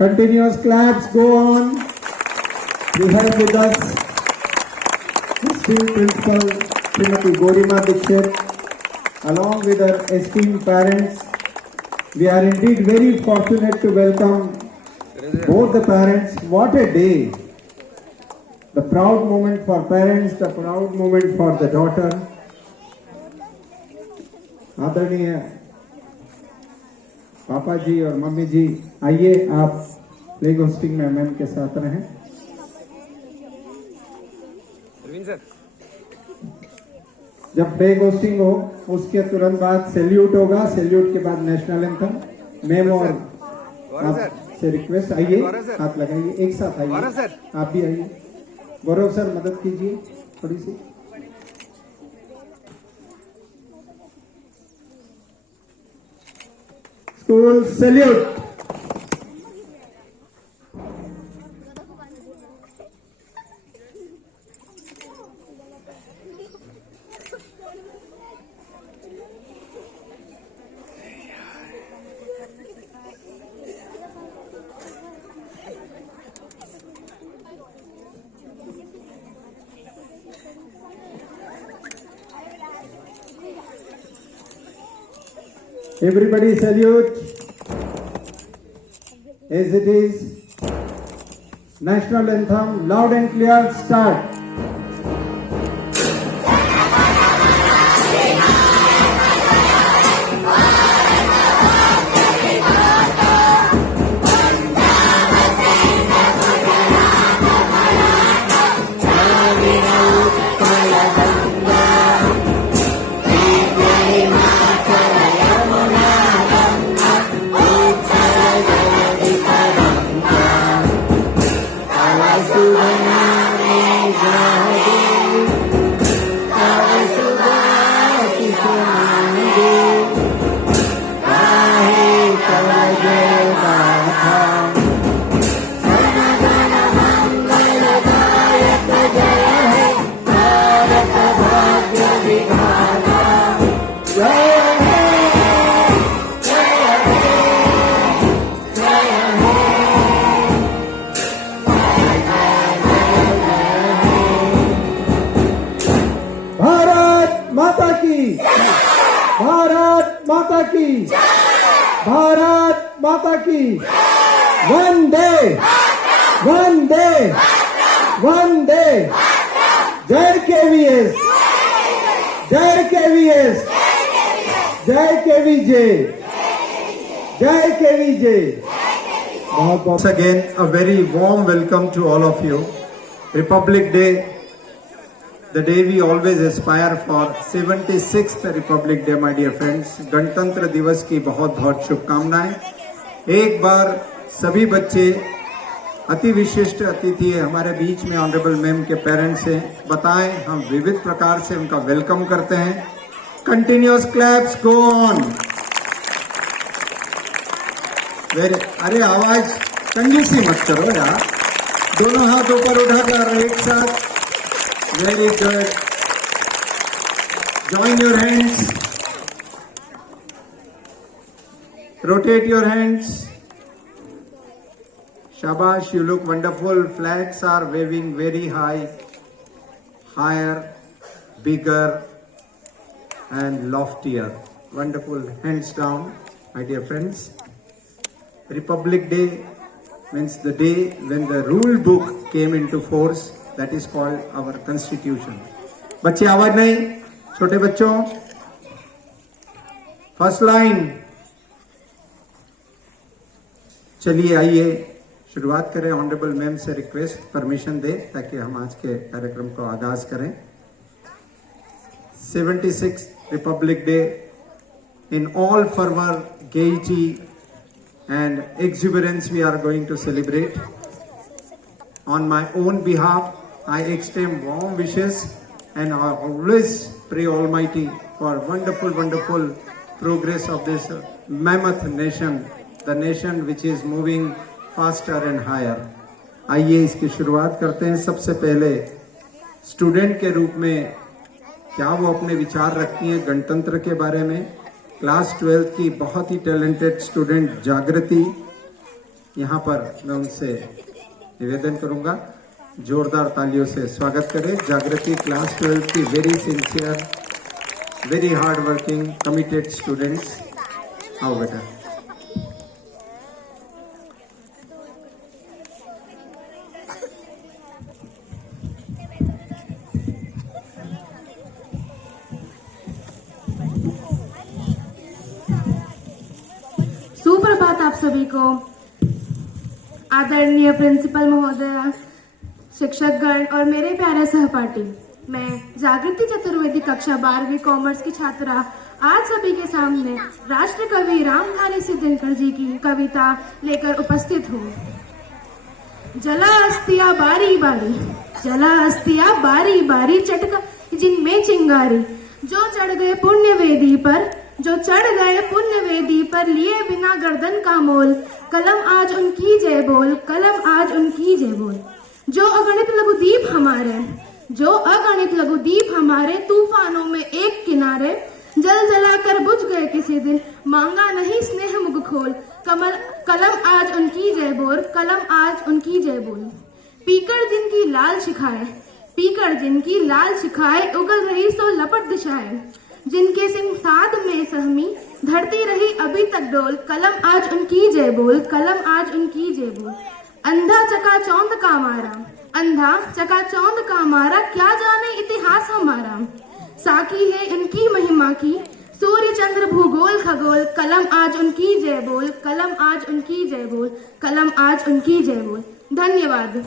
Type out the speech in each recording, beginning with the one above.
Continuous claps go on. We have with us esteemed principal Srimati Gorima Dixit, along with her esteemed parents. We are indeed very fortunate to welcome both the parents. What a day! The proud moment for parents, the proud moment for the daughter. आदरणीय पापा जी और mummy जी, आइए आप flag hosting में ma'am के साथ रहें। जब फ्लैग होस्टिंग हो उसके तुरंत बाद सैल्यूट होगा, सैल्यूट के बाद नेशनल एंथम। मैम और आप से रिक्वेस्ट, आइए हाथ लगाइए, एक साथ आइए, आप भी आइए। गौरव सर मदद कीजिए थोड़ी सी। School salute. Everybody salute as it is. National anthem, loud and clear, start. Bharat माता की, भारत माता की, वंदे वंदे वंदे। जय केवीएस, जय केवीएस, जय केवीजे, जय केवीजे। बहुत बहुत again a very warm welcome to all of you. Republic day, the day we always aspire for, 76th Republic Day, my dear friends। गणतंत्र दिवस की बहुत बहुत शुभकामनाएं। एक बार सभी बच्चे, अति विशिष्ट अतिथि है हमारे बीच में, ऑनरेबल मैम के पेरेंट्स हैं, बताएं, हम विविध प्रकार से उनका वेलकम करते हैं। Continuous claps go on. अरे आवाज कंजूसी मत करो यार, दोनों हाथ ऊपर उठाकर एक साथ। Very good. Join your hands. Rotate your hands. Shabash, you look wonderful. Flags are waving very high, higher, bigger, and loftier. Wonderful. Hands down, my dear friends. Republic Day means the day when the rule book came into force. That is called our constitution. बच्चे आवाज नहीं, छोटे बच्चों, first line. चलिए आइए शुरुआत करें। Honourable ma'am से रिक्वेस्ट, परमिशन दे ताकि हम आज के कार्यक्रम को आगाज करें। 76 Republic day in all fervor, gaiety and exuberance we are going to celebrate. On my own behalf, I extend warm wishes and I always pray Almighty for wonderful, wonderful progress of this mammoth nation, the nation which is moving faster and higher. आइए इसकी शुरुआत करते हैं। सबसे पहले student के रूप में क्या वो अपने विचार रखती हैं गणतंत्र के बारे में। क्लास 12 की बहुत ही टैलेंटेड स्टूडेंट जागृति, यहाँ पर मैं उनसे निवेदन करूंगा, जोरदार तालियों से स्वागत करें। जागृति क्लास 12 की very sincere, very hard working, committed students. आओ बेटा। सुप्रभात आप सभी को। आदरणीय प्रिंसिपल महोदय, शिक्षकगण और मेरे प्यारे सहपाठी, मैं जागृति चतुर्वेदी कक्षा 12वीं कॉमर्स की छात्रा आज सभी के सामने राष्ट्र कवि रामधारी सिंह दिनकर जी की कविता लेकर उपस्थित हूँ। जला अस्तिया बारी बारी, जला अस्तिया बारी बारी, चटका जिनमें चिंगारी, जो चढ़ गए पुण्य वेदी पर, जो चढ़ गए पुण्य वेदी पर, लिए बिना गर्दन का मोल, कलम आज उनकी जय बोल, कलम आज उनकी जय बोल। जो अगणित लघुदीप हमारे, जो अगणित लघुदीप हमारे, तूफानों में एक किनारे, जल जला कर बुझ गए किसी दिन, मांगा नहीं स्नेह मुख खोल, कलम आज उनकी जय बोल, कलम आज उनकी जय बोल। पीकर जिनकी लाल शिखाए, पीकर जिनकी लाल शिखाए, उगल रही सो लपट दिशाएं, जिनके सिंह साध में सहमी, धरती रही अभी तक डोल, कलम आज उनकी जय बोल, कलम आज उनकी जय बोल। अंधा चकाचौंध का मारा, अंधा चकाचौंध का मारा, क्या जाने इतिहास हमारा, साकी है इनकी महिमा की, सूर्य चंद्र भूगोल खगोल, कलम आज उनकी जय बोल, कलम आज उनकी जय बोल, कलम आज उनकी जय बोल। धन्यवाद।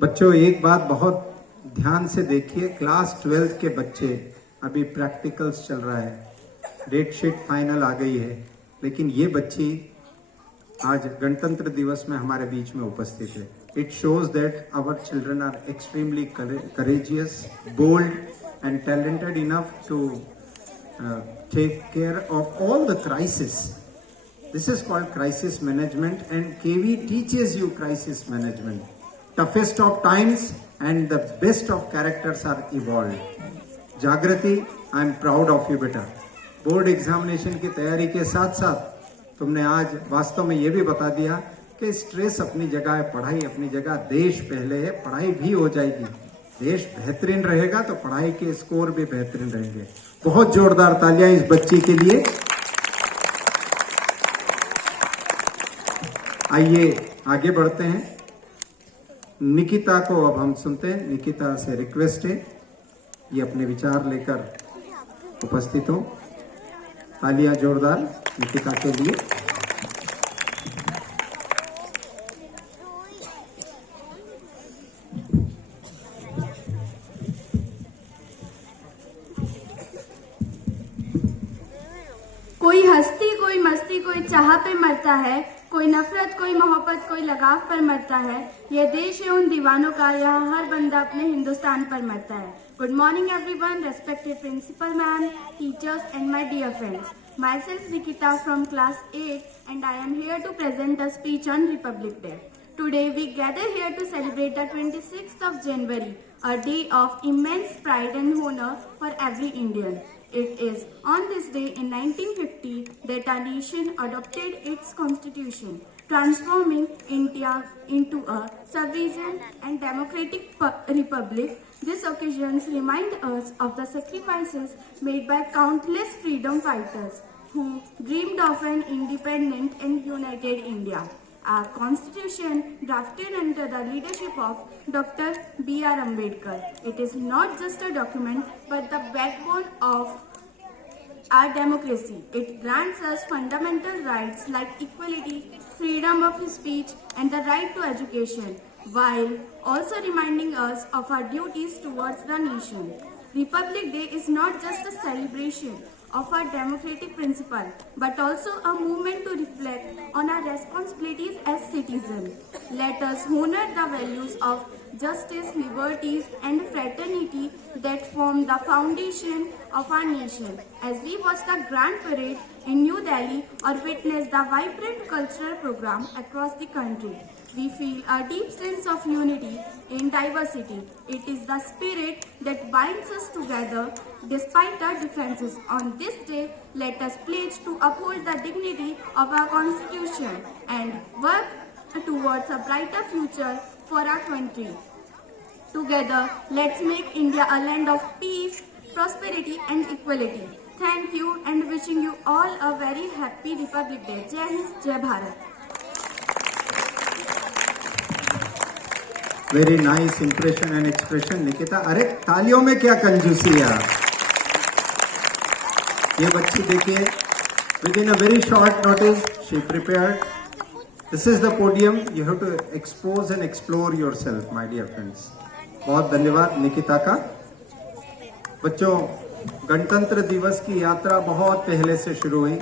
बच्चों, एक बात बहुत ध्यान से देखिए, क्लास 12 के बच्चे, अभी प्रैक्टिकल्स चल रहा है, डेट शीट फाइनल आ गई है, लेकिन ये बच्ची आज गणतंत्र दिवस में हमारे बीच में उपस्थित है। It shows that our children are extremely courageous, bold and talented enough to take care of all the crisis. This is called crisis management, and KV teaches you crisis management. Toughest of times and the best of characters are evolved. जागृति, I am proud of you बेटा। Board examination की तैयारी के साथ साथ तुमने आज वास्तव में ये भी बता दिया कि स्ट्रेस अपनी जगह है, पढ़ाई अपनी जगह, देश पहले है, पढ़ाई भी हो जाएगी। देश बेहतरीन रहेगा तो पढ़ाई के स्कोर भी बेहतरीन रहेंगे। बहुत जोरदार तालियां इस बच्ची के लिए। आइए आगे बढ़ते हैं। निकिता को अब हम सुनते हैं। निकिता से रिक्वेस्ट है ये अपने विचार लेकर उपस्थित हो। तालियां जोरदार निकिता के लिए। कोई हस्ती, कोई मस्ती, कोई चाह पे मरता है, कोई नफरत, कोई मोहब्बत, कोई लगाव पर मरता है। यह देश है उन दीवानों का, यहाँ हर बंदा अपने हिंदुस्तान पर मरता है। Good morning everyone, respected principal ma'am, teachers and my dear friends. Myself Nikita from class 8 and I am here to present a speech on Republic Day. Today we gather here to celebrate the 26th of January, a day of immense pride and honor for every Indian. It is on this day in 1950 that our nation adopted its constitution, transforming India into a sovereign and democratic republic. These occasions remind us of the sacrifices made by countless freedom fighters who dreamed of an independent and united India. Our constitution, drafted under the leadership of Dr. B.R. Ambedkar, it is not just a document but the backbone of our democracy. It grants us fundamental rights like equality, freedom of speech, and the right to education, while also reminding us of our duties towards the nation. Republic Day is not just a celebration of our democratic principle, but also a movement to reflect on our responsibilities as citizens. Let us honor the values of justice, liberties, and fraternity that form the foundation of our nation. As we watch the Grand Parade in New Delhi or witness the vibrant cultural program across the country, we feel a deep sense of unity in diversity. It is the spirit that binds us together, despite our differences. On this day, let us pledge to uphold the dignity of our Constitution and work towards a brighter future for our country. Together, let's make India a land of peace, prosperity and equality. Thank you and wishing you all a very happy Republic Day. Jai Hind, Jai Bharat. Very nice impression and expression Nikita. अरे तालियों में क्या कंजूसी है यार। ये बच्ची देखिए, within a very short notice she prepared. This is the podium, you have to expose and explore yourself my dear friends. बहुत धन्यवाद निकिता का। बच्चों, गणतंत्र दिवस की यात्रा बहुत पहले से शुरू हुई।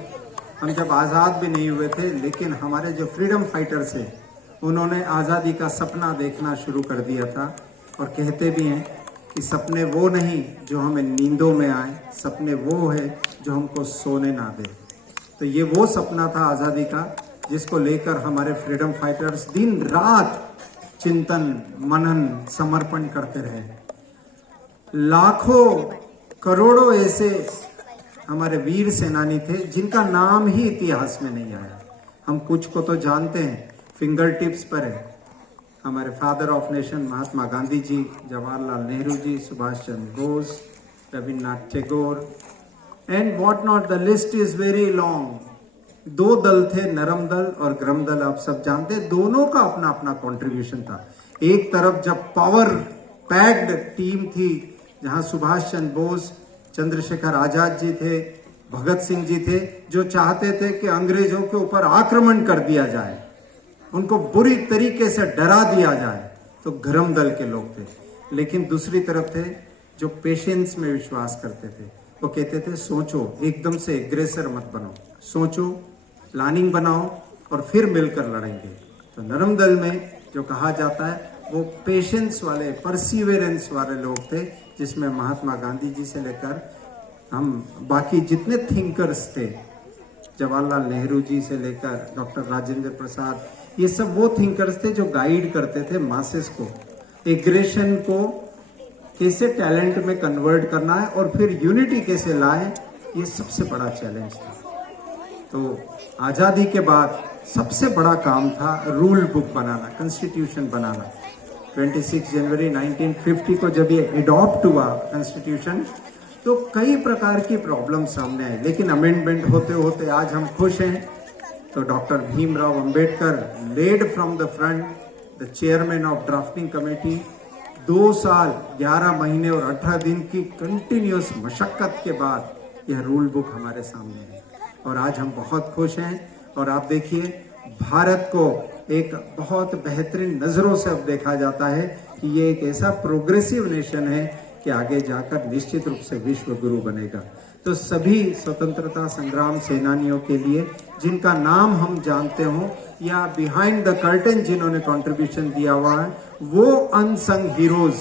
हम जब आजाद भी नहीं हुए थे, लेकिन हमारे जो फ्रीडम फाइटर्स हैं उन्होंने आज़ादी का सपना देखना शुरू कर दिया था। और कहते भी हैं कि सपने वो नहीं जो हमें नींदों में आए, सपने वो है जो हमको सोने ना दे। तो ये वो सपना था आज़ादी का, जिसको लेकर हमारे फ्रीडम फाइटर्स दिन रात चिंतन मनन समर्पण करते रहे। लाखों करोड़ों ऐसे हमारे वीर सेनानी थे जिनका नाम ही इतिहास में नहीं आया। हम कुछ को तो जानते हैं, फिंगर टिप्स पर है। हमारे father of nation Mahatma Gandhi ji, Jawaharlal Nehru ji, Subhash Chandra Bose, Rabindranath Tagore and what not, the list is very long. दो दल थे, नरम दल और गरम दल, आप सब जानते हैं। दोनों का अपना अपना कंट्रीब्यूशन था। एक तरफ जब पावर पैक्ड टीम थी, जहां सुभाष चंद्र बोस, चंद्रशेखर आजाद जी थे, भगत सिंह जी थे, जो चाहते थे कि अंग्रेजों के ऊपर आक्रमण कर दिया जाए, उनको बुरी तरीके से डरा दिया जाए, तो गरम दल के लोग थे। लेकिन दूसरी तरफ थे जो पेशेंस में विश्वास करते थे। वो कहते थे सोचो, एकदम से एग्रेसर मत बनो, सोचो, प्लानिंग बनाओ और फिर मिलकर लड़ेंगे। तो नरम दल में जो कहा जाता है वो पेशेंस वाले, परसिवेरेंस वाले लोग थे, जिसमें महात्मा गांधी जी से लेकर हम बाकी जितने थिंकर्स थे, जवाहरलाल नेहरू जी से लेकर डॉक्टर राजेंद्र प्रसाद, ये सब वो थिंकर्स थे जो गाइड करते थे मासेस को, एग्रेशन को कैसे टैलेंट में कन्वर्ट करना है और फिर यूनिटी कैसे लाए। ये सबसे बड़ा चैलेंज था। तो आजादी के बाद सबसे बड़ा काम था रूल बुक बनाना, कॉन्स्टिट्यूशन बनाना। 26 जनवरी 1950 को जब ये एडॉप्ट हुआ कॉन्स्टिट्यूशन, तो कई प्रकार की प्रॉब्लम सामने आई, लेकिन अमेंडमेंट होते होते आज हम खुश हैं। तो doctor Bhimrao Ambedkar led from the front, the chairman of drafting committee. 2 साल 11 महीने और 18 दिन की कंटिन्यूस मशक्कत के बाद यह रूल बुक हमारे सामने है और आज हम बहुत खुश हैं। और आप देखिए, भारत को एक बहुत बेहतरीन नजरों से अब देखा जाता है कि ये एक ऐसा प्रोग्रेसिव नेशन है कि आगे जाकर निश्चित रूप से विश्व गुरु बनेगा। तो सभी स्वतंत्रता संग्राम सेनानियों के लिए जिनका नाम हम जानते हो या बिहाइंड द कर्टन जिन्होंने कंट्रीब्यूशन दिया हुआ है, वो अनसंग हीरोज,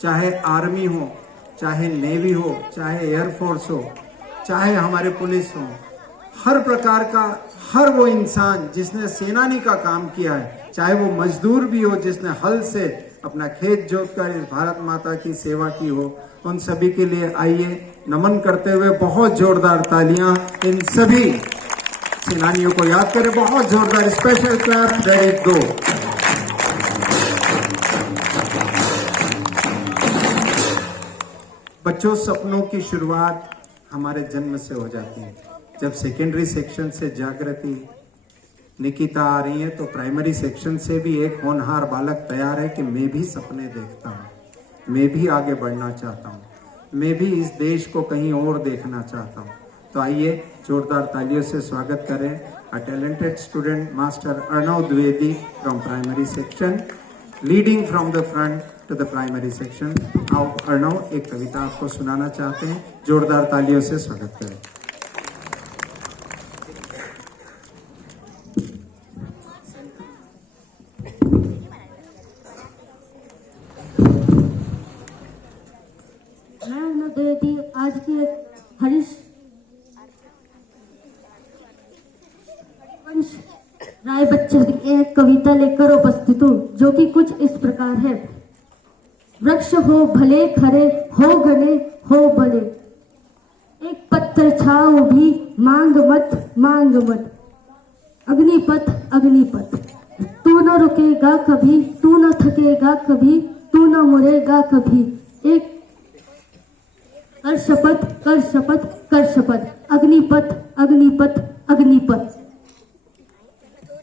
चाहे आर्मी हो, चाहे नेवी हो, चाहे एयरफोर्स हो, चाहे हमारे पुलिस हो, हर प्रकार का हर वो इंसान जिसने सेनानी का काम किया है, चाहे वो मजदूर भी हो जिसने हल से अपना खेत जोतकर इस भारत माता की सेवा की हो, उन सभी के लिए आइए नमन करते हुए बहुत जोरदार तालियां इन सभी सेनानियों को याद करें। बहुत जोरदार स्पेशल क्लैप रेडी गो। बच्चों, सपनों की शुरुआत हमारे जन्म से हो जाती है। जब सेकेंडरी सेक्शन से जागृति निकिता आ रही है, तो प्राइमरी सेक्शन से भी एक होनहार बालक तैयार है कि मैं भी सपने देखता हूँ, मैं भी आगे बढ़ना चाहता हूँ, मैं भी इस देश को कहीं और देखना चाहता हूँ। तो आइए जोरदार तालियों से स्वागत करें a talented student master Arnav Dwivedi from primary section, leading from the front to the primary section. आओ अर्णव एक कविता आपको सुनाना चाहते हैं, जोरदार तालियों से स्वागत करें। आज की हरीश राय बच्चन की एक कविता लेकर उपस्थित हूँ, जो कि कुछ इस प्रकार है। वृक्ष हो भले खरे, हो घने हो बले, एक पत्थर छाओ भी मांग मत अग्निपथ अग्निपथ। तू न रुकेगा कभी, तू न थकेगा कभी, तू न मुड़ेगा कभी। एक कर शपथ कर शपथ कर शपथ, अग्निपथ अग्निपथ अग्निपथ।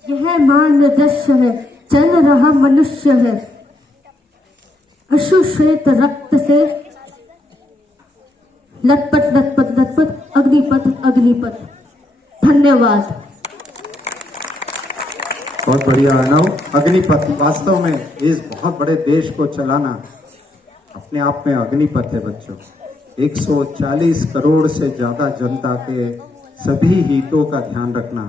यह मान दृश्य है, चल रहा मनुष्य है, अश्रु श्वेत रक्त से लटपट लटपट लटपट, अग्निपथ अग्निपथ। धन्यवाद। बहुत बढ़िया अर्णव। अग्निपथ वास्तव में इस बहुत बड़े देश को चलाना अपने आप में अग्निपथ है बच्चों। 140 करोड़ से ज्यादा जनता के सभी हितों का ध्यान रखना,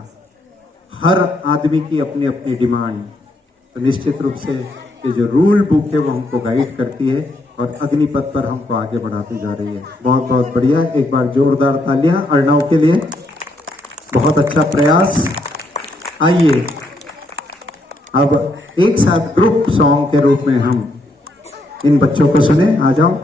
हर आदमी की अपनी अपनी डिमांड, तो निश्चित रूप से ये जो रूल बुक है वो हमको गाइड करती है और अग्निपथ पर हमको आगे बढ़ाती जा रही है। बहुत बहुत बढ़िया। एक बार जोरदार तालियां अर्णव के लिए, बहुत अच्छा प्रयास। आइए अब एक साथ ग्रुप सॉन्ग के रूप में हम इन बच्चों को सुने। आ जाओ।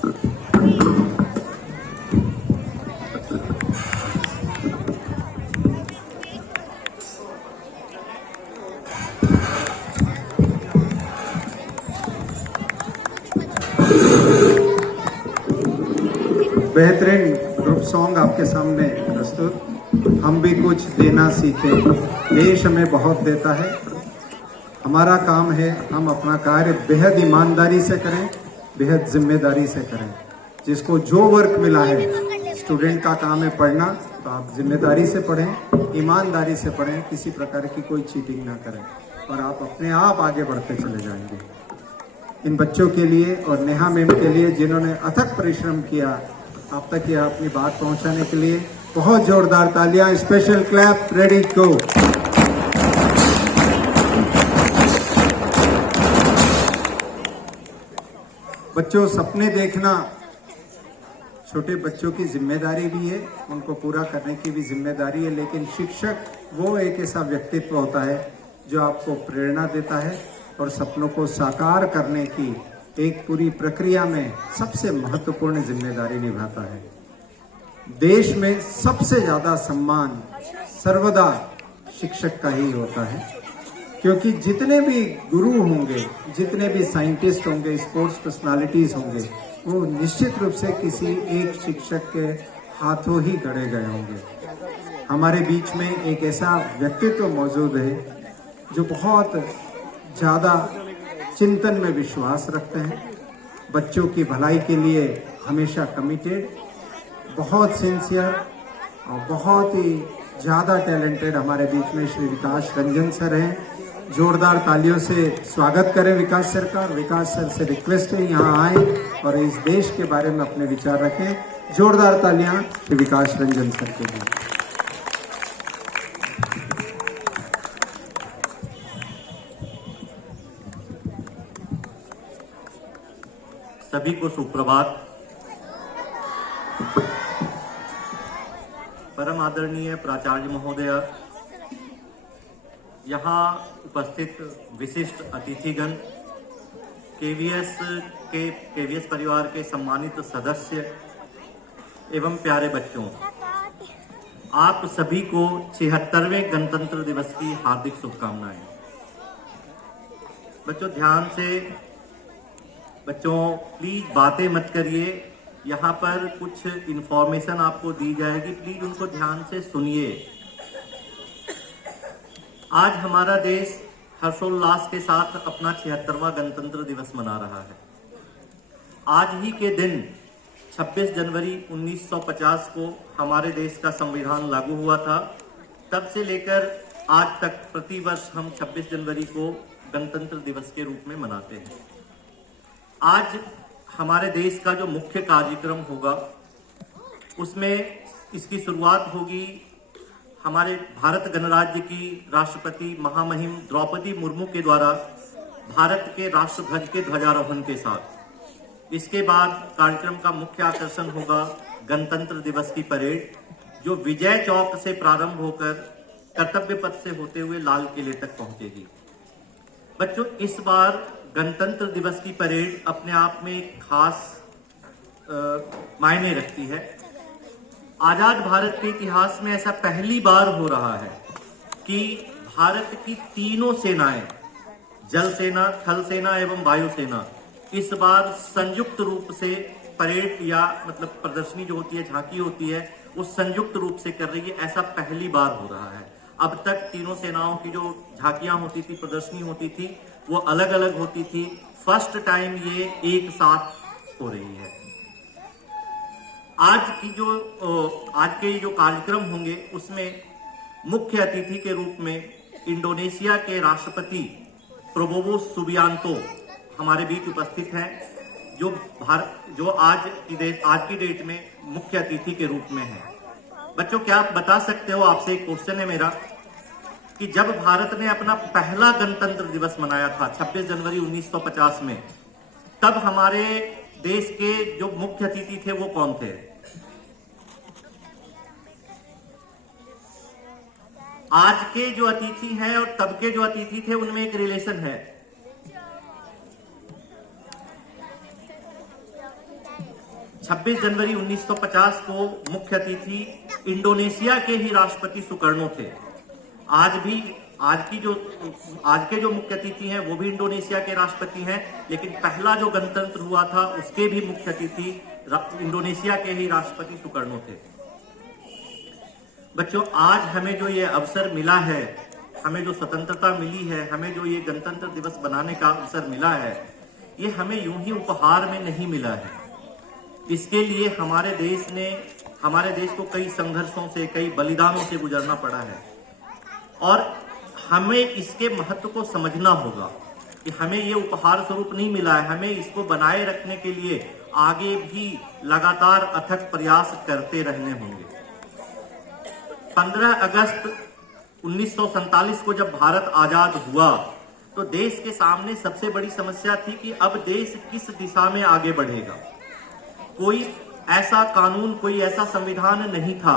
बेहतरीन ग्रुप सॉन्ग आपके सामने प्रस्तुत। हम भी कुछ देना सीखे, देश हमें बहुत देता है, हमारा काम है हम अपना कार्य बेहद ईमानदारी से करें, बेहद जिम्मेदारी से करें। जिसको जो वर्क मिला है, स्टूडेंट का काम है पढ़ना, तो आप जिम्मेदारी से पढ़ें, ईमानदारी से पढ़ें, किसी प्रकार की कोई चीटिंग ना करें और आप अपने आप आगे बढ़ते चले जाएंगे। इन बच्चों के लिए और नेहा मैम के लिए जिन्होंने अथक परिश्रम किया आप तक ये अपनी बात पहुंचाने के लिए बहुत जोरदार तालियां। स्पेशल क्लैप, रेडी गो। बच्चों, सपने देखना छोटे बच्चों की जिम्मेदारी भी है, उनको पूरा करने की भी जिम्मेदारी है, लेकिन शिक्षक वो एक ऐसा व्यक्तित्व होता है जो आपको प्रेरणा देता है और सपनों को साकार करने की एक पूरी प्रक्रिया में सबसे महत्वपूर्ण जिम्मेदारी निभाता है। देश में सबसे ज्यादा सम्मान सर्वदा शिक्षक का ही होता है, क्योंकि जितने भी गुरु होंगे, जितने भी साइंटिस्ट होंगे, स्पोर्ट्स पर्सनालिटीज होंगे, वो निश्चित रूप से किसी एक शिक्षक के हाथों ही गढ़े गए होंगे। हमारे बीच में एक ऐसा व्यक्तित्व मौजूद है जो बहुत ज्यादा चिंतन में विश्वास रखते हैं, बच्चों की भलाई के लिए हमेशा कमिटेड, बहुत सिंसियर और बहुत ही ज़्यादा टैलेंटेड हमारे बीच में श्री विकास रंजन सर हैं। जोरदार तालियों से स्वागत करें विकास सर का। विकास सर से रिक्वेस्ट है यहाँ आए और इस देश के बारे में अपने विचार रखें। जोरदार तालियां श्री विकास रंजन सर के लिए। सभी को सुप्रभात। परम आदरणीय प्राचार्य महोदय, यहाँ उपस्थित विशिष्ट अतिथिगण, केवीएस परिवार के सम्मानित सदस्य एवं प्यारे बच्चों, आप सभी को 76वें गणतंत्र दिवस की हार्दिक शुभकामनाएं। बच्चों ध्यान से, बच्चों प्लीज बातें मत करिए, यहाँ पर कुछ इंफॉर्मेशन आपको दी जाएगी, प्लीज उनको ध्यान से सुनिए। आज हमारा देश हर्षोल्लास के साथ अपना 76वां गणतंत्र दिवस मना रहा है। आज ही के दिन 26 जनवरी 1950 को हमारे देश का संविधान लागू हुआ था। तब से लेकर आज तक प्रतिवर्ष हम 26 जनवरी को गणतंत्र दिवस के रूप में मनाते हैं। आज हमारे देश का जो मुख्य कार्यक्रम होगा उसमें इसकी शुरुआत होगी हमारे भारत गणराज्य की राष्ट्रपति महामहिम द्रौपदी मुर्मू के द्वारा भारत के राष्ट्रध्वज के ध्वजारोहण के साथ। इसके बाद कार्यक्रम का मुख्य आकर्षण होगा गणतंत्र दिवस की परेड, जो विजय चौक से प्रारंभ होकर कर्तव्य पथ से होते हुए लाल किले तक पहुंचेगी। बच्चों, इस बार गणतंत्र दिवस की परेड अपने आप में एक खास मायने रखती है। आजाद भारत के इतिहास में ऐसा पहली बार हो रहा है कि भारत की तीनों सेनाएं, जल सेना, थल सेना एवं वायु सेना, इस बार संयुक्त रूप से परेड या मतलब प्रदर्शनी जो होती है, झांकी होती है, वो संयुक्त रूप से कर रही है। ऐसा पहली बार हो रहा है। अब तक तीनों सेनाओं की जो झांकियां होती थी, प्रदर्शनी होती थी, वो अलग अलग होती थी। फर्स्ट टाइम ये एक साथ हो रही है। आज के जो कार्यक्रम होंगे उसमें मुख्य अतिथि के रूप में इंडोनेशिया के राष्ट्रपति प्रोबोवो सुबियांतो हमारे बीच उपस्थित हैं, जो आज की डेट में मुख्य अतिथि के रूप में है। बच्चों, क्या आप बता सकते हो, आपसे एक क्वेश्चन है मेरा, कि जब भारत ने अपना पहला गणतंत्र दिवस मनाया था 26 जनवरी 1950 में, तब हमारे देश के जो मुख्य अतिथि थे वो कौन थे? आज के जो अतिथि हैं और तब के जो अतिथि थे उनमें एक रिलेशन है। 26 जनवरी 1950 को मुख्य अतिथि इंडोनेशिया के ही राष्ट्रपति सुकर्णो थे। आज के जो मुख्य अतिथि हैं वो भी इंडोनेशिया के राष्ट्रपति हैं, लेकिन पहला जो गणतंत्र हुआ था उसके भी मुख्य अतिथि इंडोनेशिया के ही राष्ट्रपति सुकर्णो थे। बच्चों, आज हमें जो ये अवसर मिला है, हमें जो स्वतंत्रता मिली है, हमें जो ये गणतंत्र दिवस बनाने का अवसर मिला है, ये हमें यूं ही उपहार में नहीं मिला है। इसके लिए हमारे देश को कई संघर्षों से, कई बलिदानों से गुजरना पड़ा है और हमें इसके महत्व को समझना होगा कि हमें ये उपहार स्वरूप नहीं मिला है, हमें इसको बनाए रखने के लिए आगे भी लगातार अथक प्रयास करते रहने होंगे। 15 अगस्त 1947 को जब भारत आजाद हुआ तो देश के सामने सबसे बड़ी समस्या थी कि अब देश किस दिशा में आगे बढ़ेगा। कोई ऐसा कानून, कोई ऐसा संविधान नहीं था।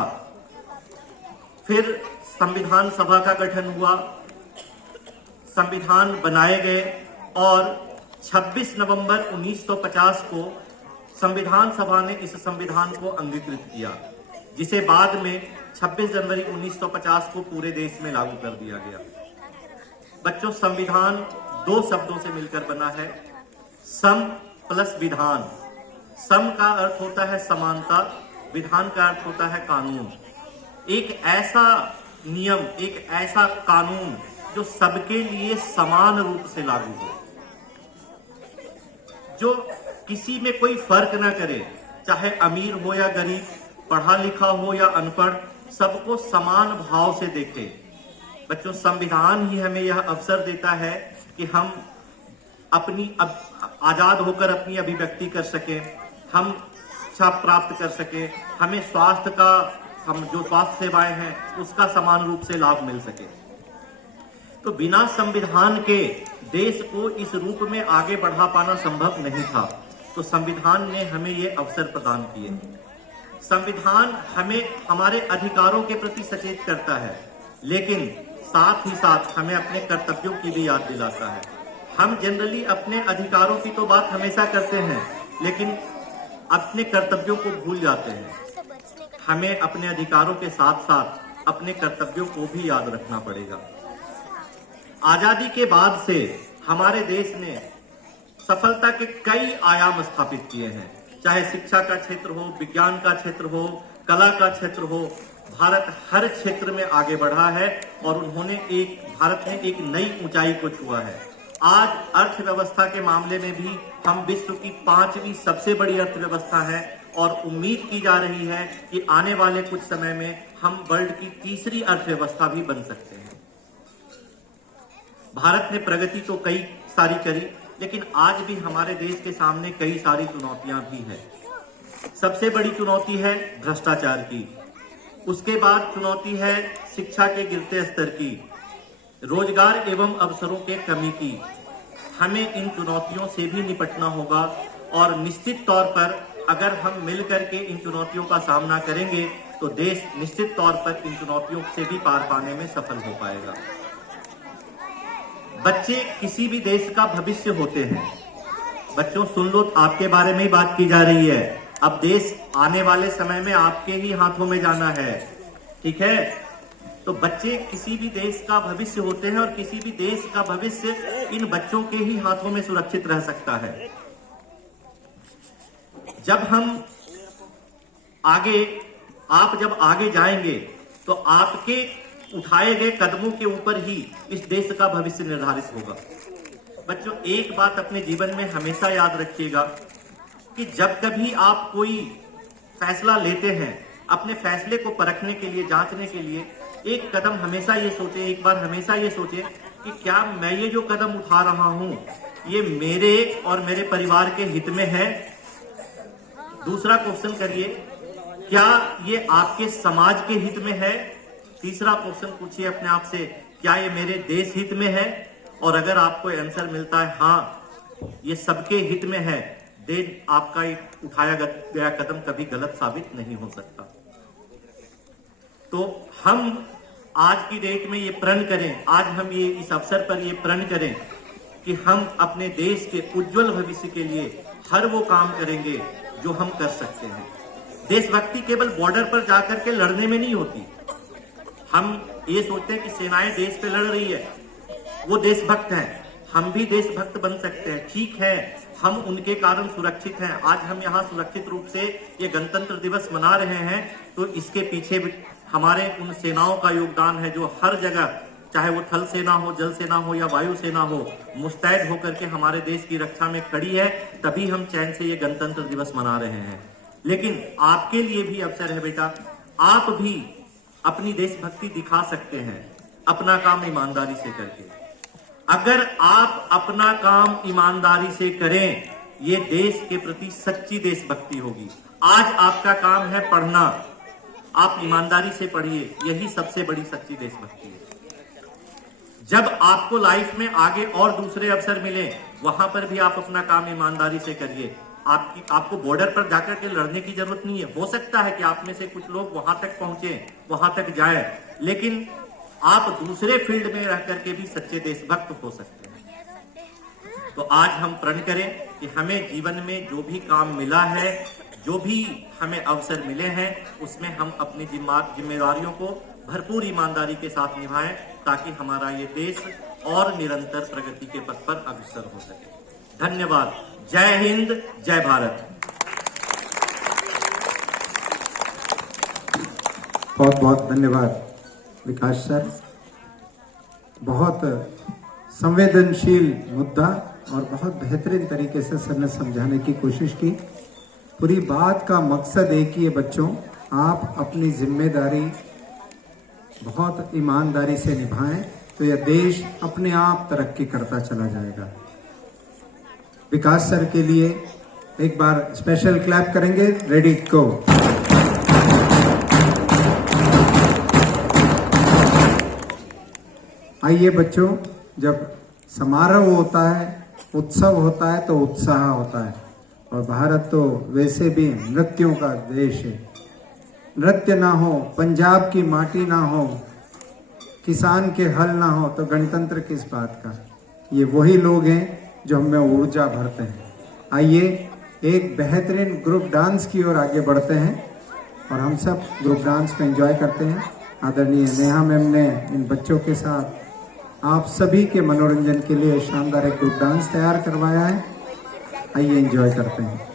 फिर संविधान सभा का गठन हुआ, संविधान बनाए गए और 26 नवंबर 1950 को संविधान सभा ने इस संविधान को अंगीकृत किया, जिसे बाद में 26 जनवरी 1950 को पूरे देश में लागू कर दिया गया। बच्चों, संविधान दो शब्दों से मिलकर बना है, सम प्लस विधान। सम का अर्थ होता है समानता, विधान का अर्थ होता है कानून। एक ऐसा नियम, एक ऐसा कानून जो सबके लिए समान रूप से लागू हो, जो किसी में कोई फर्क ना करे, चाहे अमीर हो या गरीब, पढ़ा लिखा हो या अनपढ़, सबको समान भाव से देखे। बच्चों, संविधान ही हमें यह अवसर देता है कि हम आजाद होकर अपनी अभिव्यक्ति कर सके, हम शिक्षा प्राप्त कर सके, हमें जो स्वास्थ्य सेवाएं हैं उसका समान रूप से लाभ मिल सके। तो बिना संविधान के देश को इस रूप में आगे बढ़ा पाना संभव नहीं था। तो संविधान ने हमें ये अवसर प्रदान किए। संविधान हमें हमारे अधिकारों के प्रति सचेत करता है, लेकिन साथ ही साथ हमें अपने कर्तव्यों की भी याद दिलाता है। हम जनरली अपने अधिकारों की तो बात हमेशा करते हैं, लेकिन अपने कर्तव्यों को भूल जाते हैं। हमें अपने अधिकारों के साथ साथ अपने कर्तव्यों को भी याद रखना पड़ेगा। आजादी के बाद से हमारे देश ने सफलता के कई आयाम स्थापित किए हैं, चाहे शिक्षा का क्षेत्र हो, विज्ञान का क्षेत्र हो, कला का क्षेत्र हो। भारत हर क्षेत्र में आगे बढ़ा है और भारत ने एक नई ऊंचाई को छुआ है। आज अर्थव्यवस्था के मामले में भी हम विश्व की 5वीं सबसे बड़ी अर्थव्यवस्था है और उम्मीद की जा रही है कि आने वाले कुछ समय में हम वर्ल्ड की 3री अर्थव्यवस्था भी बन सकते हैं। भारत ने प्रगति तो कई सारी करी, लेकिन आज भी हमारे देश के सामने कई सारी चुनौतियां भी हैं। सबसे बड़ी चुनौती है भ्रष्टाचार की, उसके बाद चुनौती है शिक्षा के गिरते स्तर की, रोजगार एवं अवसरों के कमी की। हमें इन चुनौतियों से भी निपटना होगा और निश्चित तौर पर अगर हम मिलकर के इन चुनौतियों का सामना करेंगे तो देश निश्चित तौर पर इन चुनौतियों से भी पार पाने में सफल हो पाएगा। बच्चे किसी भी देश का भविष्य होते हैं। बच्चों सुन लो, आपके बारे में ही बात की जा रही है। अब देश आने वाले समय में आपके ही हाथों में जाना है, ठीक है? तो बच्चे किसी भी देश का भविष्य होते हैं और किसी भी देश का भविष्य इन बच्चों के ही हाथों में सुरक्षित रह सकता है। जब आप आगे जाएंगे तो आपके उठाए गए कदमों के ऊपर ही इस देश का भविष्य निर्धारित होगा। बच्चों एक बात अपने जीवन में हमेशा याद रखिएगा कि जब कभी आप कोई फैसला लेते हैं, अपने फैसले को परखने के लिए, जांचने के लिए एक कदम हमेशा ये सोचे, एक बार हमेशा ये सोचे कि क्या मैं ये जो कदम उठा रहा हूं ये मेरे और मेरे परिवार के हित में है। दूसरा क्वेश्चन करिए, क्या ये आपके समाज के हित में है। तीसरा क्वेश्चन पूछिए अपने आप से, क्या ये मेरे देश हित में है। और अगर आपको आंसर मिलता है हाँ ये सबके हित में है, देन आपका उठाया गया कदम कभी गलत साबित नहीं हो सकता। तो हम आज की डेट में ये प्रण करें, आज हम ये इस अवसर पर ये प्रण करें कि हम अपने देश के उज्जवल भविष्य के लिए हर वो काम करेंगे जो हम कर सकते हैं। देशभक्ति केवल बॉर्डर पर जाकर के लड़ने में नहीं होती। हम ये सोचते हैं कि सेनाएं देश पे लड़ रही है, वो देशभक्त हैं, हम भी देशभक्त बन सकते हैं। ठीक है, हम उनके कारण सुरक्षित हैं। आज हम यहाँ सुरक्षित रूप से ये गणतंत्र दिवस मना रहे हैं, तो इसके पीछे भी हमारे उन सेनाओं का योगदान है जो हर जगह, चाहे वो थल सेना हो, जल सेना हो या वायु सेना हो, मुस्तैद होकर के हमारे देश की रक्षा में खड़ी है। तभी हम चैन से ये गणतंत्र दिवस मना रहे हैं। लेकिन आपके लिए भी अवसर है बेटा, आप भी अपनी देशभक्ति दिखा सकते हैं अपना काम ईमानदारी से करके। अगर आप अपना काम ईमानदारी से करें, ये देश के प्रति सच्ची देशभक्ति होगी। आज आपका काम है पढ़ना, आप ईमानदारी से पढ़िए, यही सबसे बड़ी सच्ची देशभक्ति है। जब आपको लाइफ में आगे और दूसरे अवसर मिले, वहां पर भी आप अपना काम ईमानदारी से करिए। आपको बॉर्डर पर जाकर के लड़ने की जरूरत नहीं है। हो सकता है कि आप में से कुछ लोग वहां तक पहुंचे, वहां तक जाए, लेकिन आप दूसरे फील्ड में रह करके भी सच्चे देशभक्त हो सकते हैं। तो आज हम प्रण करें कि हमें जीवन में जो भी काम मिला है, जो भी हमें अवसर मिले हैं, उसमें हम अपनी जिम्मेदारियों को भरपूर ईमानदारी के साथ निभाएं, ताकि हमारा ये देश और निरंतर प्रगति के पथ पर अग्रसर हो सके। धन्यवाद। जय हिंद, जय भारत। बहुत बहुत धन्यवाद विकास सर। बहुत संवेदनशील मुद्दा और बहुत बेहतरीन तरीके से सर ने समझाने की कोशिश की। पूरी बात का मकसद एक ही है बच्चों, आप अपनी जिम्मेदारी बहुत ईमानदारी से निभाएं, तो यह देश अपने आप तरक्की करता चला जाएगा। विकास सर के लिए एक बार स्पेशल क्लैप करेंगे। रेडी गो। आइए बच्चों, जब समारोह होता है, उत्सव होता है, तो उत्साह होता है। और भारत तो वैसे भी नृत्यों का देश है। नृत्य ना हो, पंजाब की माटी ना हो, किसान के हल ना हो, तो गणतंत्र किस बात का। ये वही लोग हैं जो हमें ऊर्जा भरते हैं। आइए एक बेहतरीन ग्रुप डांस की ओर आगे बढ़ते हैं और हम सब ग्रुप डांस में एंजॉय करते हैं। आदरणीय नेहा मैम ने इन बच्चों के साथ आप सभी के मनोरंजन के लिए शानदार एक ग्रुप डांस तैयार करवाया है। आइए एंजॉय करते हैं।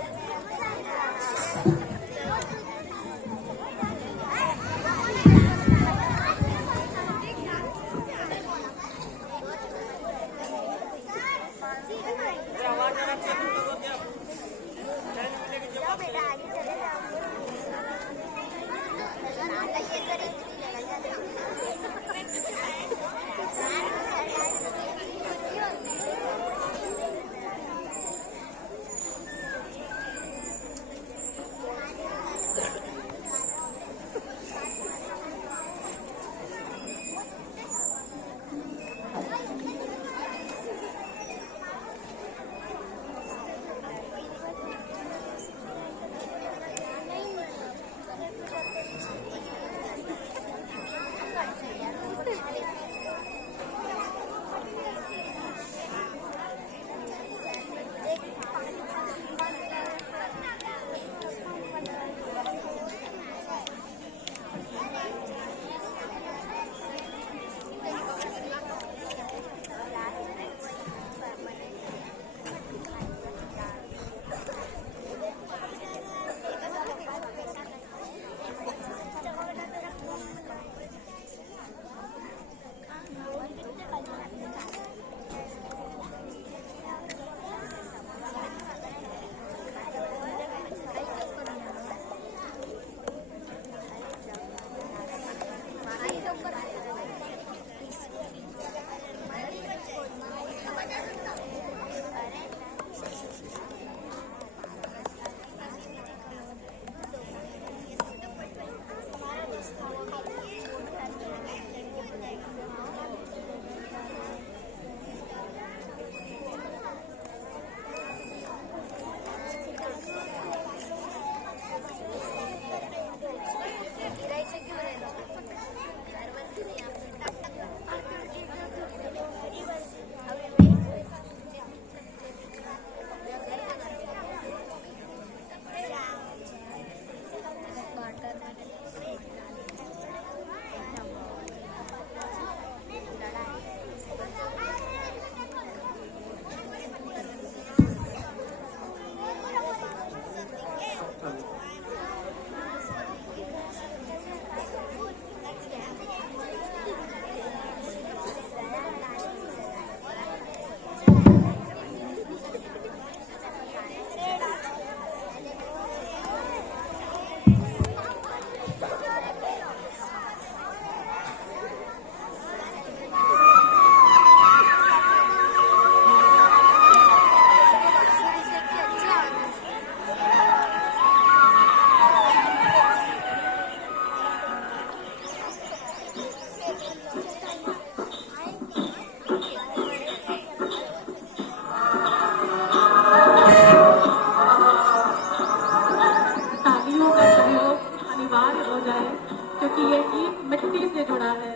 क्योंकि ये गीत मिट्टी से जुड़ा है,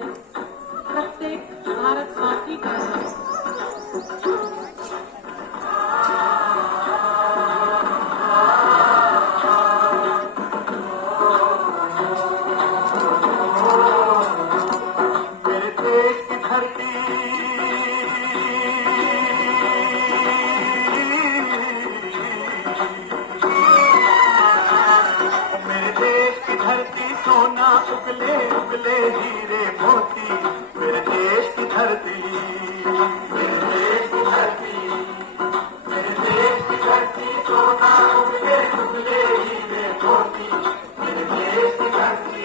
प्रत्येक भारतवासी का है। सोना उगले उगले हीरे मोती, मेरे देश की धरती, मेरे देश की धरती, मेरे देश की धरती, सोना उगले उगले हीरे मोती, मेरे देश की धरती,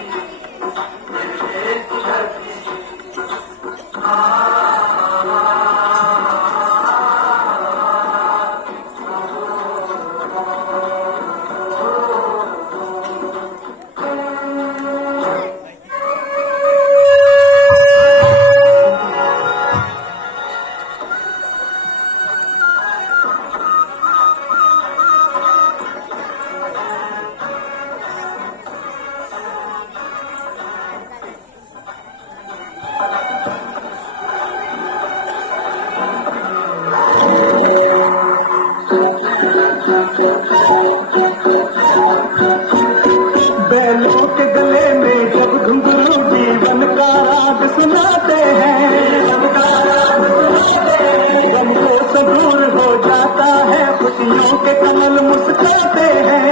मेरे देश की धरती। बैलों के गले में जब घुंघरू जीवन का राग सुनाते हैं, जब वो सबूर हो जाता है, खुशियों के कमल मुस्कुराते हैं।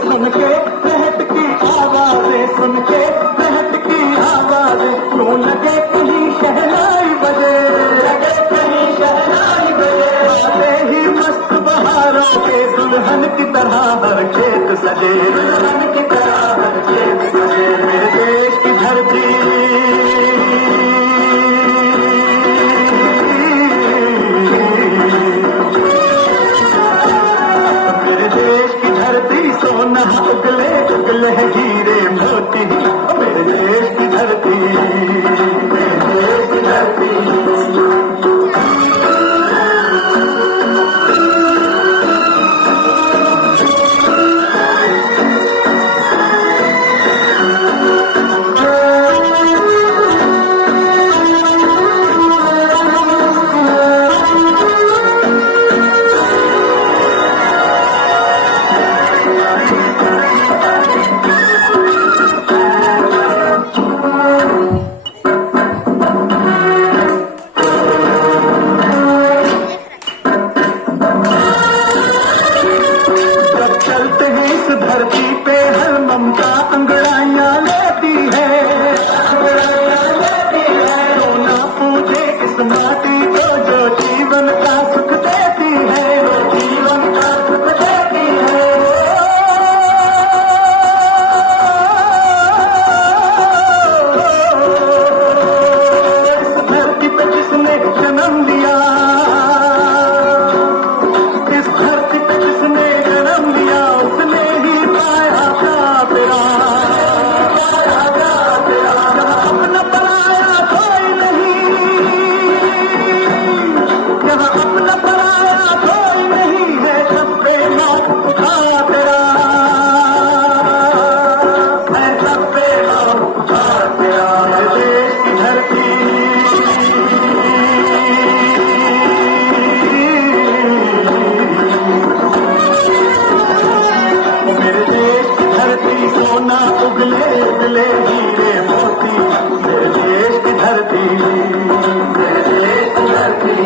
सुन के महट की आवाजें, सुन के महट की आवाजें, क्यों लगे कहीं शहनाई बजे, लगे कहीं शहनाई बजे। आते ही मस्त बहारों के दुल्हन की तरह हर खेत सजे, दुल्हन की तरह हर खेत सजे। मेरे देश की धरती, मेरे देश की धरती, सोना उगले उगले हीरे मोती, मेरे देश की धरती, मेरे देश की धरती। चलते हैं इस धरती पे हर ममता अंगड़ाइयां लेती है, अंगड़ाइयां लेती है। सोना पूजे इस माटी को जो जीवन का सुख देती है, जो जीवन का सुख देती है। इस धरती पे जिसने जन्म लिया, इस धरती पे जिसने जन्म लिया, उसने ही पाया था तेरा, यहाँ अपना पराया कोई नहीं, यहाँ अपना पराया कोई नहीं है, सब पे मौत उठा तेरा, है सब पे मौत उठा तेरा। मेरे देश की धरती, मेरे देश की धरती, सोना उगले उगले हीरे मोती, मेरे देश की धरती, मेरे देश की धरती।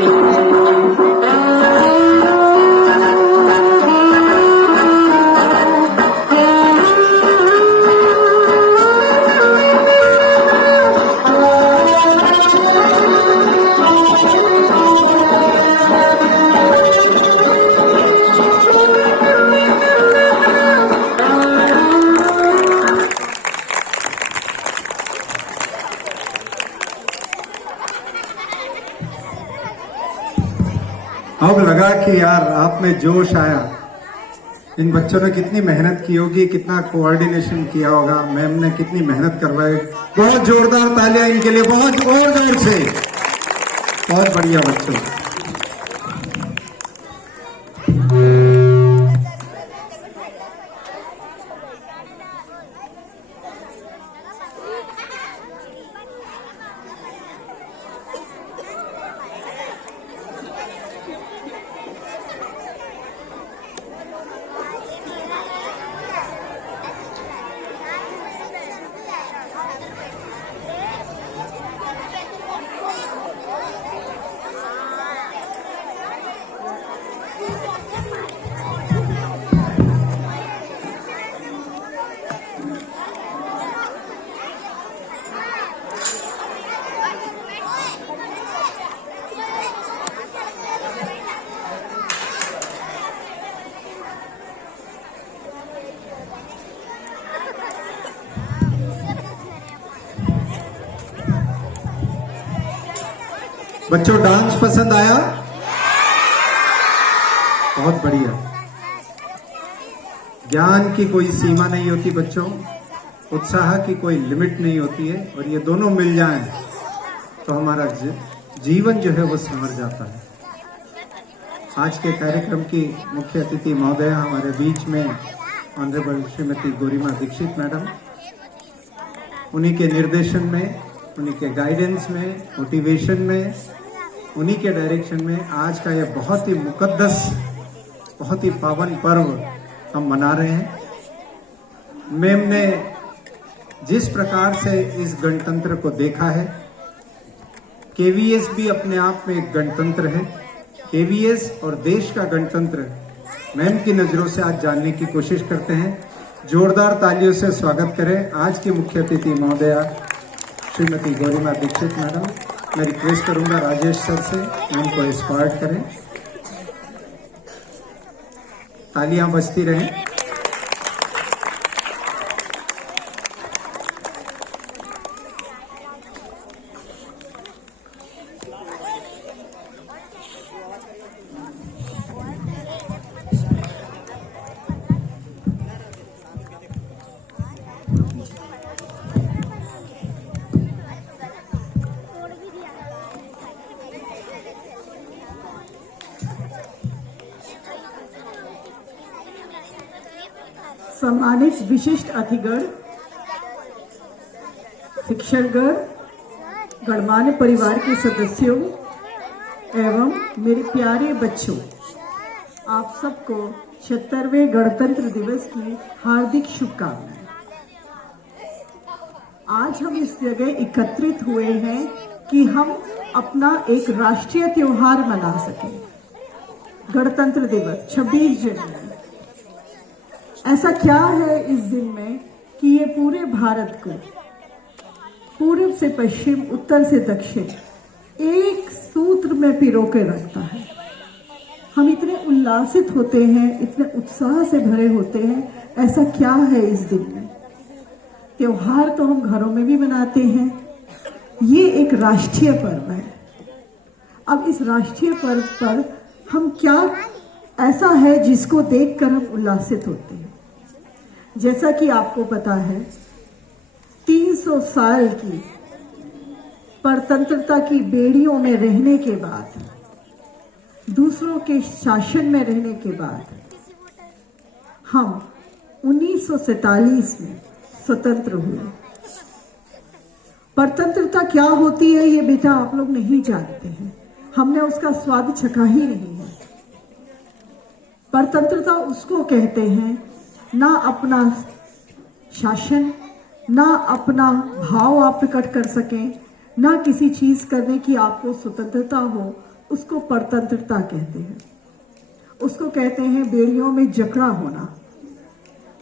अब लगा कि यार आप में जोश आया। इन बच्चों ने कितनी मेहनत की होगी, कितना कोऑर्डिनेशन किया होगा, मैम ने कितनी मेहनत करवाई। बहुत जोरदार तालियां इनके लिए, बहुत और जोर से। बहुत बढ़िया बच्चों। बच्चों डांस पसंद आया? बहुत बढ़िया। ज्ञान की कोई सीमा नहीं होती बच्चों, उत्साह की कोई लिमिट नहीं होती है, और ये दोनों मिल जाएं तो हमारा जीवन जो है वो संवर जाता है। आज के कार्यक्रम की मुख्य अतिथि महोदय हमारे बीच में ऑनरेबल श्रीमती गौरिमा दीक्षित मैडम, उन्हीं के निर्देशन में, उन्हीं के गाइडेंस में, मोटिवेशन में, उन्हीं के डायरेक्शन में आज का यह बहुत ही मुकद्दस, बहुत ही पावन पर्व हम मना रहे हैं। मैम ने जिस प्रकार से इस गणतंत्र को देखा है, केवीएस भी अपने आप में एक गणतंत्र है। केवीएस और देश का गणतंत्र मैम की नजरों से आज जानने की कोशिश करते हैं। जोरदार तालियों से स्वागत करें आज की मुख्य अतिथि महोदया श्रीमती गौरिमा दीक्षित मैडम। मैं रिक्वेस्ट करूंगा राजेश सर से मैम को एस्कॉर्ट करें। तालियां बजती रहें। सम्मानित विशिष्ट अतिथिगण, शिक्षकगण, गणमान्य परिवार के सदस्यों एवं मेरे प्यारे बच्चों, आप सबको 76वें गणतंत्र दिवस की हार्दिक शुभकामनाएं। आज हम इस जगह एकत्रित हुए हैं कि हम अपना एक राष्ट्रीय त्योहार मना सकें। गणतंत्र दिवस 26 जनवरी। ऐसा क्या है इस दिन में कि ये पूरे भारत को पूर्व से पश्चिम, उत्तर से दक्षिण एक सूत्र में पिरो के रखता है। हम इतने उल्लासित होते हैं, इतने उत्साह से भरे होते हैं। ऐसा क्या है इस दिन में? त्योहार तो हम घरों में भी मनाते हैं, ये एक राष्ट्रीय पर्व है। अब इस राष्ट्रीय पर्व पर हम क्या ऐसा है जिसको देखकर हम उल्लासित होते हैं? जैसा कि आपको पता है, 300 साल की परतंत्रता की बेड़ियों में रहने के बाद, दूसरों के शासन में रहने के बाद, हम 1947 में स्वतंत्र हुए। परतंत्रता क्या होती है ये बेटा आप लोग नहीं जानते हैं, हमने उसका स्वाद चखा ही नहीं है। परतंत्रता उसको कहते हैं ना अपना शासन, ना अपना भाव आप प्रकट कर सकें, ना किसी चीज करने की आपको स्वतंत्रता हो, उसको परतंत्रता कहते हैं। उसको कहते हैं बेड़ियों में जकड़ा होना।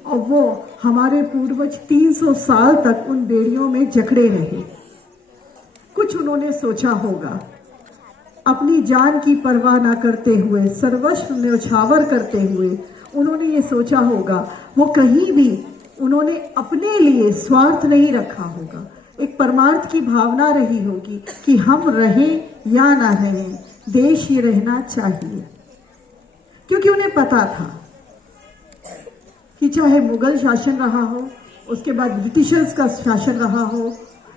और वो हमारे पूर्वज 300 साल तक उन बेड़ियों में जकड़े रहे। कुछ उन्होंने सोचा होगा, अपनी जान की परवाह ना करते हुए, सर्वस्व न्यौछावर करते हुए उन्होंने ये सोचा होगा, वो कहीं भी उन्होंने अपने लिए स्वार्थ नहीं रखा होगा। एक परमार्थ की भावना रही होगी कि हम रहें या ना रहें, देश ये रहना चाहिए। क्योंकि उन्हें पता था कि चाहे मुगल शासन रहा हो, उसके बाद ब्रिटिशर्स का शासन रहा हो,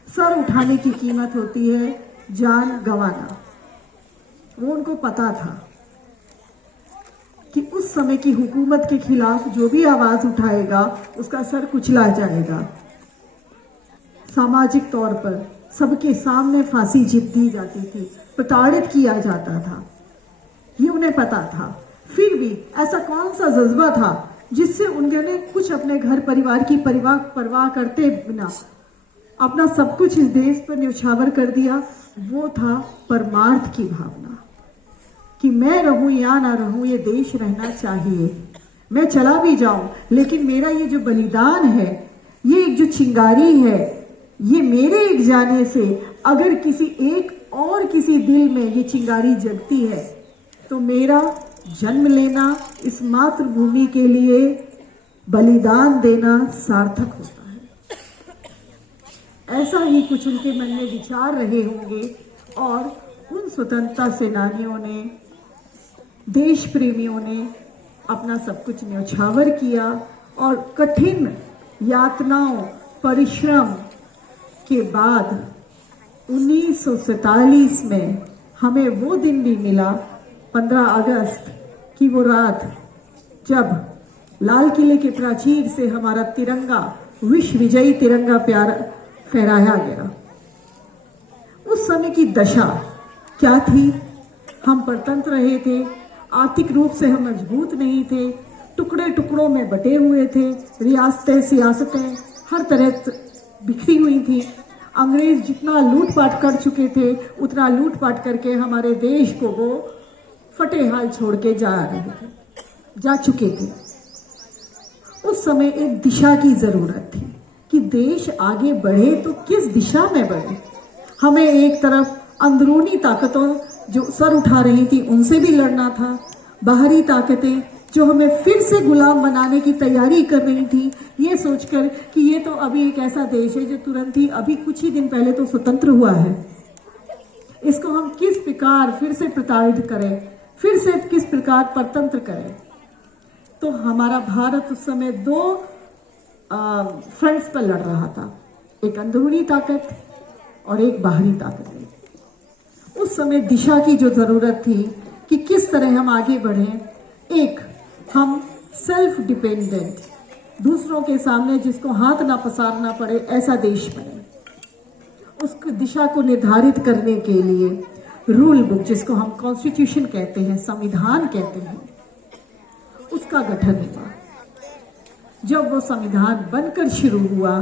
सर उठाने की कीमत होती है जान गंवाना। वो उनको पता था कि उस समय की हुकूमत के खिलाफ जो भी आवाज उठाएगा उसका सर कुचला जाएगा। सामाजिक तौर पर सबके सामने फांसी दी जाती थी, प्रताड़ित किया जाता था, ये उन्हें पता था। फिर भी ऐसा कौन सा जज्बा था जिससे उन्होंने कुछ अपने घर परिवार की परवाह करते बिना अपना सब कुछ इस देश पर न्यौछावर कर दिया? वो था परमार्थ की भावना कि मैं रहूं या ना रहूं, ये देश रहना चाहिए। मैं चला भी जाऊं लेकिन मेरा ये जो बलिदान है, ये एक जो चिंगारी है, ये मेरे एक जाने से अगर किसी एक और किसी दिल में ये चिंगारी जगती है तो मेरा जन्म लेना, इस मातृभूमि के लिए बलिदान देना सार्थक होता है। ऐसा ही कुछ उनके मन में विचार रहे होंगे और उन स्वतंत्रता सेनानियों ने, देश प्रेमियों ने अपना सब कुछ न्यौछावर किया और कठिन यातनाओं, परिश्रम के बाद 1947 में हमें वो दिन भी मिला, 15 अगस्त की वो रात, जब लाल किले के प्राचीर से हमारा तिरंगा, विश्व विजयी तिरंगा फहराया गया। उस समय की दशा क्या थी? हम परतंत्र रहे थे, आर्थिक रूप से हम मजबूत नहीं थे, टुकड़े टुकड़ों में बटे हुए थे, रियासतें, सियासतें हर तरह बिखरी हुई थी। अंग्रेज जितना लूटपाट कर चुके थे, उतना लूटपाट करके हमारे देश को वो फटे हाल छोड़ के जा चुके थे। उस समय एक दिशा की जरूरत थी कि देश आगे बढ़े तो किस दिशा में बढ़े। हमें एक तरफ अंदरूनी ताकतों जो सर उठा रही थी उनसे भी लड़ना था, बाहरी ताकतें जो हमें फिर से गुलाम बनाने की तैयारी कर रही थी, ये सोचकर कि ये तो अभी एक ऐसा देश है जो तुरंत ही अभी कुछ ही दिन पहले तो स्वतंत्र हुआ है, इसको हम किस प्रकार फिर से प्रताड़ित करें, फिर से किस प्रकार परतंत्र करें। तो हमारा भारत उस समय 2 फ्रंट्स पर लड़ रहा था, एक अंदरूनी ताकत और एक बाहरी ताकत। उस समय दिशा की जो जरूरत थी कि किस तरह हम आगे बढ़ें, एक हम सेल्फ डिपेंडेंट, दूसरों के सामने जिसको हाथ ना पसारना पड़े ऐसा देश बने। उस दिशा को निर्धारित करने के लिए रूल बुक, जिसको हम कॉन्स्टिट्यूशन कहते हैं, संविधान कहते हैं, उसका गठन हुआ। जब वो संविधान बनकर शुरू हुआ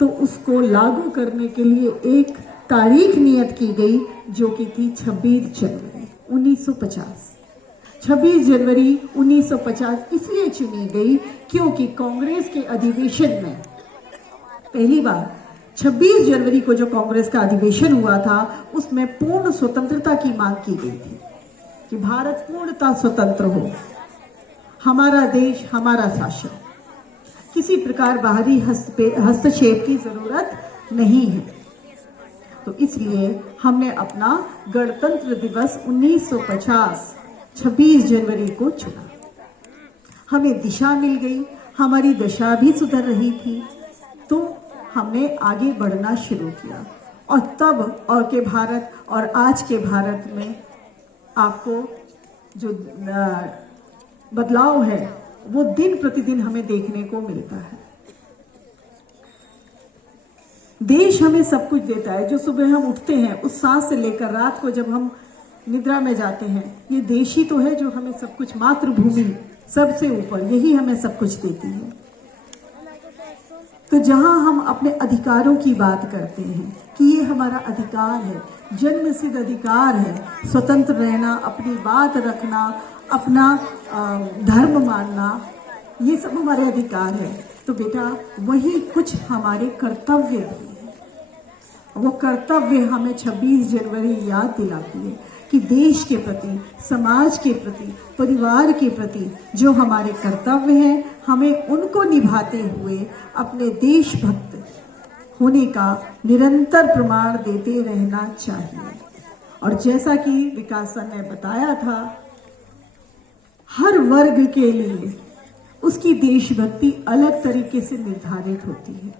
तो उसको लागू करने के लिए एक तारीख नियत की गई जो कि थी 26 जनवरी 1950। 26 जनवरी 1950 इसलिए चुनी गई क्योंकि कांग्रेस के अधिवेशन में पहली बार 26 जनवरी को जो कांग्रेस का अधिवेशन हुआ था उसमें पूर्ण स्वतंत्रता की मांग की गई थी कि भारत पूर्णतः स्वतंत्र हो, हमारा देश, हमारा शासन, किसी प्रकार बाहरी हस्तक्षेप की जरूरत नहीं है। तो इसलिए हमने अपना गणतंत्र दिवस 1950 26 जनवरी को चुना। हमें दिशा मिल गई, हमारी दशा भी सुधर रही थी, तो हमने आगे बढ़ना शुरू किया। और तब और के भारत और आज के भारत में आपको जो बदलाव है वो दिन प्रतिदिन हमें देखने को मिलता है। देश हमें सब कुछ देता है, जो सुबह हम उठते हैं उस सांस से लेकर रात को जब हम निद्रा में जाते हैं, ये देश ही तो है जो हमें सब कुछ, मातृभूमि सबसे ऊपर, यही हमें सब कुछ देती है। तो जहां हम अपने अधिकारों की बात करते हैं कि ये हमारा अधिकार है, जन्म सिद्ध अधिकार है, स्वतंत्र रहना, अपनी बात रखना, अपना धर्म मानना, ये सब हमारे अधिकार है। तो बेटा वही कुछ हमारे कर्तव्य भी है। वो कर्तव्य हमें 26 जनवरी याद दिलाती है कि देश के प्रति, समाज के प्रति, परिवार के प्रति जो हमारे कर्तव्य हैं, हमें उनको निभाते हुए अपने देशभक्त होने का निरंतर प्रमाण देते रहना चाहिए। और जैसा कि विकास सर ने बताया था, हर वर्ग के लिए उसकी देशभक्ति अलग तरीके से निर्धारित होती है।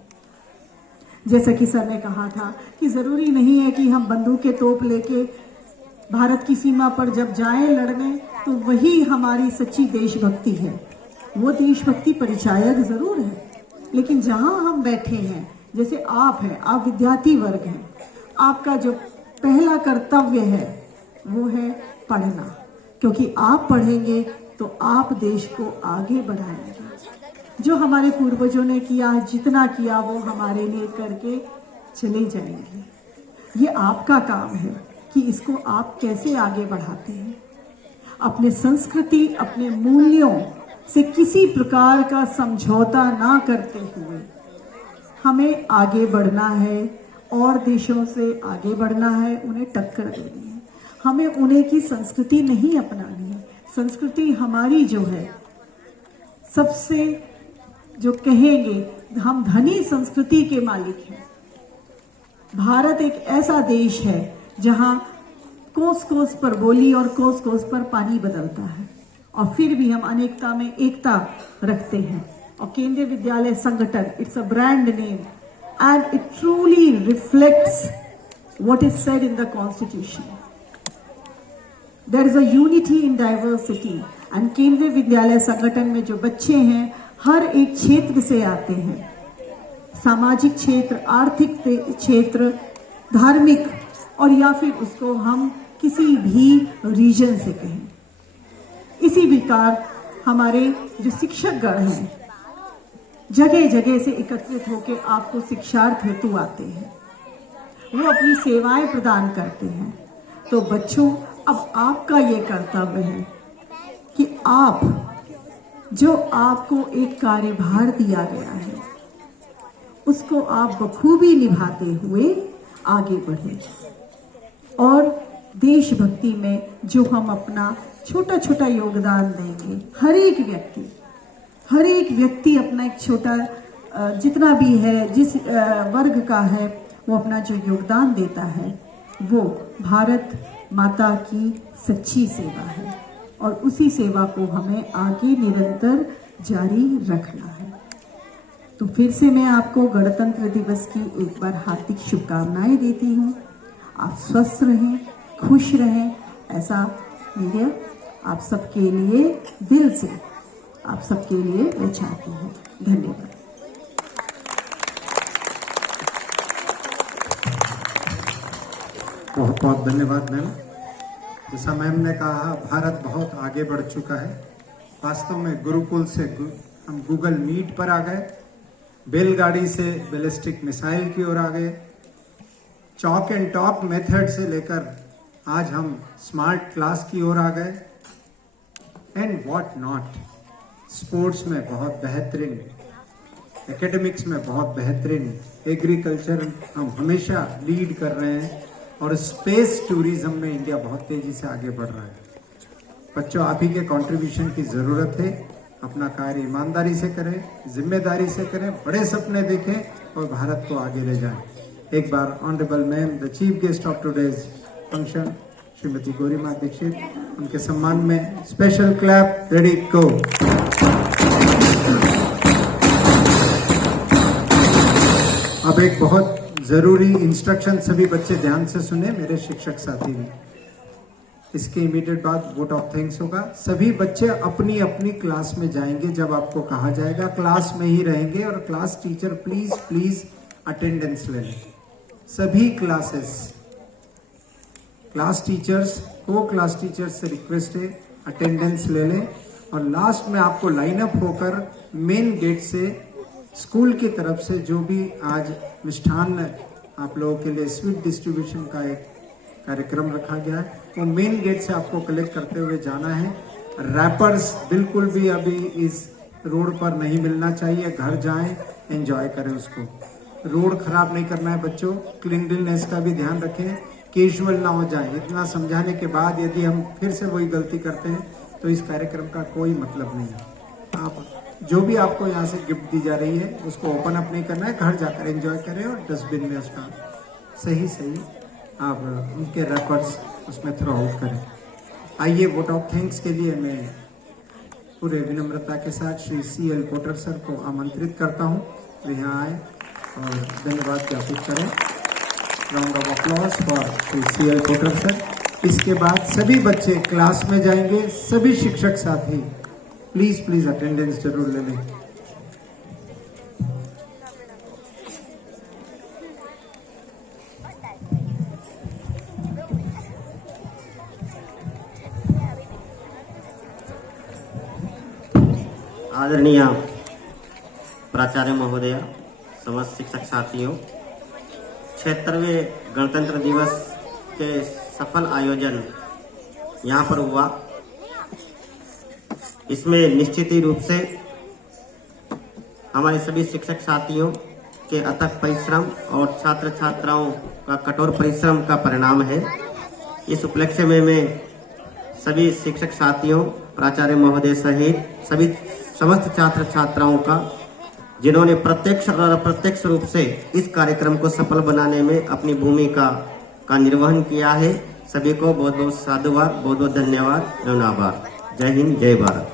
जैसा कि सर ने कहा था कि जरूरी नहीं है कि हम बंदूकें, तोप लेके भारत की सीमा पर जब जाएं लड़ने तो वही हमारी सच्ची देशभक्ति है। वो देशभक्ति परिचायक जरूर है, लेकिन जहां हम बैठे हैं, जैसे आप हैं, आप विद्यार्थी वर्ग हैं, आपका जो पहला कर्तव्य है वो है पढ़ना, क्योंकि आप पढ़ेंगे तो आप देश को आगे बढ़ाएंगे। जो हमारे पूर्वजों ने किया, जितना किया, वो हमारे लिए करके चले जाएंगे। ये आपका काम है कि इसको आप कैसे आगे बढ़ाते हैं। अपने संस्कृति, अपने मूल्यों से किसी प्रकार का समझौता ना करते हुए हमें आगे बढ़ना है और देशों से आगे बढ़ना है, उन्हें टक्कर देनी है। हमें उन्हें की संस्कृति नहीं अपनानी है। संस्कृति हमारी जो है, सबसे जो कहेंगे हम धनी संस्कृति के मालिक हैं। भारत एक ऐसा देश है जहां कोस कोस पर बोली और कोस कोस पर पानी बदलता है, और फिर भी हम अनेकता में एकता रखते हैं। और केंद्रीय विद्यालय संगठन, it's a brand name and it truly reflects what is said in the constitution. There is a unity in diversity, and केंद्रीय विद्यालय संगठन में जो बच्चे हैं हर एक क्षेत्र से आते हैं, सामाजिक क्षेत्र, आर्थिक क्षेत्र, धार्मिक, और या फिर उसको हम किसी भी रीजन से कहें। इसी प्रकार हमारे जो शिक्षक गण हैं जगह जगह से एकत्रित होकर आपको शिक्षार्थ हेतु आते हैं, वो अपनी सेवाएं प्रदान करते हैं। तो बच्चों, अब आपका ये कर्तव्य है कि आप जो आपको एक कार्यभार दिया गया है उसको आप बखूबी निभाते हुए आगे बढ़ें, और देशभक्ति में जो हम अपना छोटा छोटा योगदान देंगे, हर एक व्यक्ति अपना एक छोटा जितना भी है, जिस वर्ग का है, वो अपना जो योगदान देता है वो भारत माता की सच्ची सेवा है, और उसी सेवा को हमें आगे निरंतर जारी रखना है। तो फिर से मैं आपको गणतंत्र दिवस की एक बार हार्दिक शुभकामनाएं देती हूँ। आप स्वस्थ रहें, खुश रहें, ऐसा मेरे आप सबके लिए दिल से आप सबके लिए मैं चाहती हूँ। धन्यवाद। बहुत बहुत धन्यवाद मैम। जैसा मैम ने कहा, भारत बहुत आगे बढ़ चुका है। वास्तव में गुरुकुल से हम गूगल मीट पर आ गए, बैलगाड़ी से बैलिस्टिक मिसाइल की ओर आ गए, चॉक एंड टॉक मेथड से लेकर आज हम स्मार्ट क्लास की ओर आ गए, एंड व्हाट नॉट। स्पोर्ट्स में बहुत बेहतरीन, एकेडमिक्स में बहुत बेहतरीन, एग्रीकल्चर हम हमेशा लीड कर रहे हैं, और स्पेस टूरिज्म में इंडिया बहुत तेजी से आगे बढ़ रहा है। बच्चों, आप ही के कंट्रीब्यूशन की जरूरत है। अपना कार्य ईमानदारी से करें, जिम्मेदारी से करें, बड़े सपने देखें और भारत को आगे ले जाएं। एक बार honourable ma'am, the chief guest of today's function, Shrimati Gaurima Dikshit, उनके सम्मान में स्पेशल क्लैप, रेडी गो। अब एक बहुत जरूरी इंस्ट्रक्शन, सभी बच्चे ध्यान से सुने, मेरे शिक्षक साथी भी। इसके इमीडिएट बाद वोट ऑफ थैंक्स होगा। सभी बच्चे अपनी अपनी क्लास में जाएंगे जब आपको कहा जाएगा, क्लास में ही रहेंगे, और क्लास टीचर प्लीज अटेंडेंस ले लें। सभी क्लासेस, क्लास टीचर्स, को क्लास टीचर्स से रिक्वेस्ट है अटेंडेंस ले लें, और लास्ट में आपको लाइन अप होकर मेन गेट से स्कूल की तरफ से जो भी आज मिष्ठान आप लोगों के लिए स्वीट डिस्ट्रीब्यूशन का एक कार्यक्रम रखा गया है, वो मेन गेट से आपको कलेक्ट करते हुए जाना है। रैपर्स बिल्कुल भी अभी इस रोड पर नहीं मिलना चाहिए, घर जाएं, एंजॉय करें उसको। रोड खराब नहीं करना है बच्चों, क्लीनलीनेस का भी ध्यान रखें, कैजुअल ना हो जाए। इतना समझाने के बाद यदि हम फिर से वही गलती करते हैं तो इस कार्यक्रम का कोई मतलब नहीं है। आप जो भी आपको यहाँ से गिफ्ट दी जा रही है उसको ओपन अप नहीं करना है, घर जाकर एंजॉय करें और डस्टबिन में उसका सही आप उनके रैपर्स उसमें थ्रो आउट करें। आइए, वोट ऑफ थैंक्स के लिए मैं पूरे विनम्रता के साथ श्री CL पोटर सर को आमंत्रित करता हूँ, वे यहाँ आए और धन्यवाद ज्ञापित करें। Round of applause for Shri CL Potter sir. इसके बाद सभी बच्चे क्लास में जाएंगे, सभी शिक्षक साथी प्लीज अटेंडेंस जरूर ले लें। आदरणीय प्राचार्य महोदय, समस्त शिक्षक साथियों, 76वें गणतंत्र दिवस के सफल आयोजन यहाँ पर हुआ। इसमें निश्चित ही रूप से हमारे सभी शिक्षक साथियों के अथक परिश्रम और छात्र छात्राओं का कठोर परिश्रम का परिणाम है। इस उपलक्ष्य में मैं सभी शिक्षक साथियों, प्राचार्य महोदय सहित सभी समस्त छात्र छात्राओं का, जिन्होंने प्रत्यक्ष और अप्रत्यक्ष रूप से इस कार्यक्रम को सफल बनाने में अपनी भूमिका का निर्वहन किया है, सभी को बहुत बहुत साधुवाद, बहुत बहुत धन्यवाद एवं आभार। जय हिंद, जय भारत।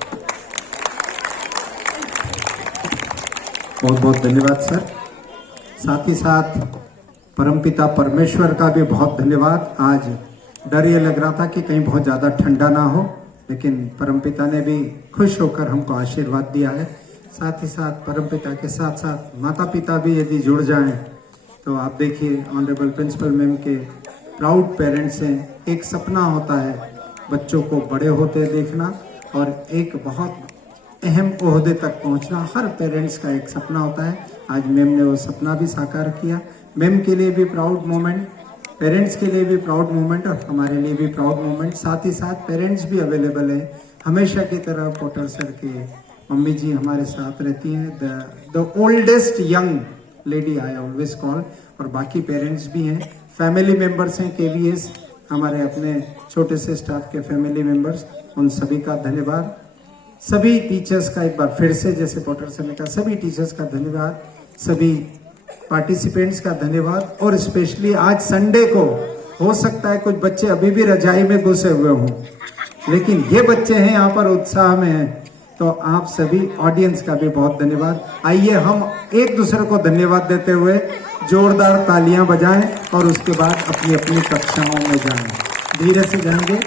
बहुत बहुत धन्यवाद सर। साथ ही साथ परमपिता परमेश्वर का भी बहुत धन्यवाद। आज डर ये लग रहा था कि कहीं बहुत ज़्यादा ठंडा ना हो, लेकिन परमपिता ने भी खुश होकर हमको आशीर्वाद दिया है। साथ ही साथ परमपिता के साथ साथ माता पिता भी यदि जुड़ जाएं तो आप देखिए ऑनरेबल प्रिंसिपल मैम के प्राउड पेरेंट्स हैं। एक सपना होता है बच्चों को बड़े होते देखना और एक बहुत अहम ओहदे तक पहुंचना, हर पेरेंट्स का एक सपना होता है। आज मैम ने वो सपना भी साकार किया। मैम के लिए भी प्राउड मोमेंट, पेरेंट्स के लिए भी प्राउड मोमेंट और हमारे लिए भी प्राउड मोमेंट। साथ ही साथ पेरेंट्स भी अवेलेबल है हमेशा की तरह। पोटर सर के मम्मी जी हमारे साथ रहती हैं, the oldest young lady I always call, और बाकी पेरेंट्स भी हैं, फैमिली मेंबर्स हैं, केवीएस हमारे अपने छोटे से स्टाफ के फैमिली मेंबर्स, उन सभी का धन्यवाद। सभी टीचर्स का एक बार फिर से, जैसे पोटर सर ने कहा, सभी टीचर्स का धन्यवाद, सभी पार्टिसिपेंट्स का धन्यवाद। और स्पेशली आज संडे को हो सकता है कुछ बच्चे अभी भी रजाई में घुसे हुए हों, लेकिन ये बच्चे हैं यहाँ पर उत्साह में हैं, तो आप सभी ऑडियंस का भी बहुत धन्यवाद। आइए हम एक दूसरे को धन्यवाद देते हुए जोरदार तालियां बजाएं और उसके बाद अपनी अपनी कक्षाओं में जाएं। धीरे से जाएंगे।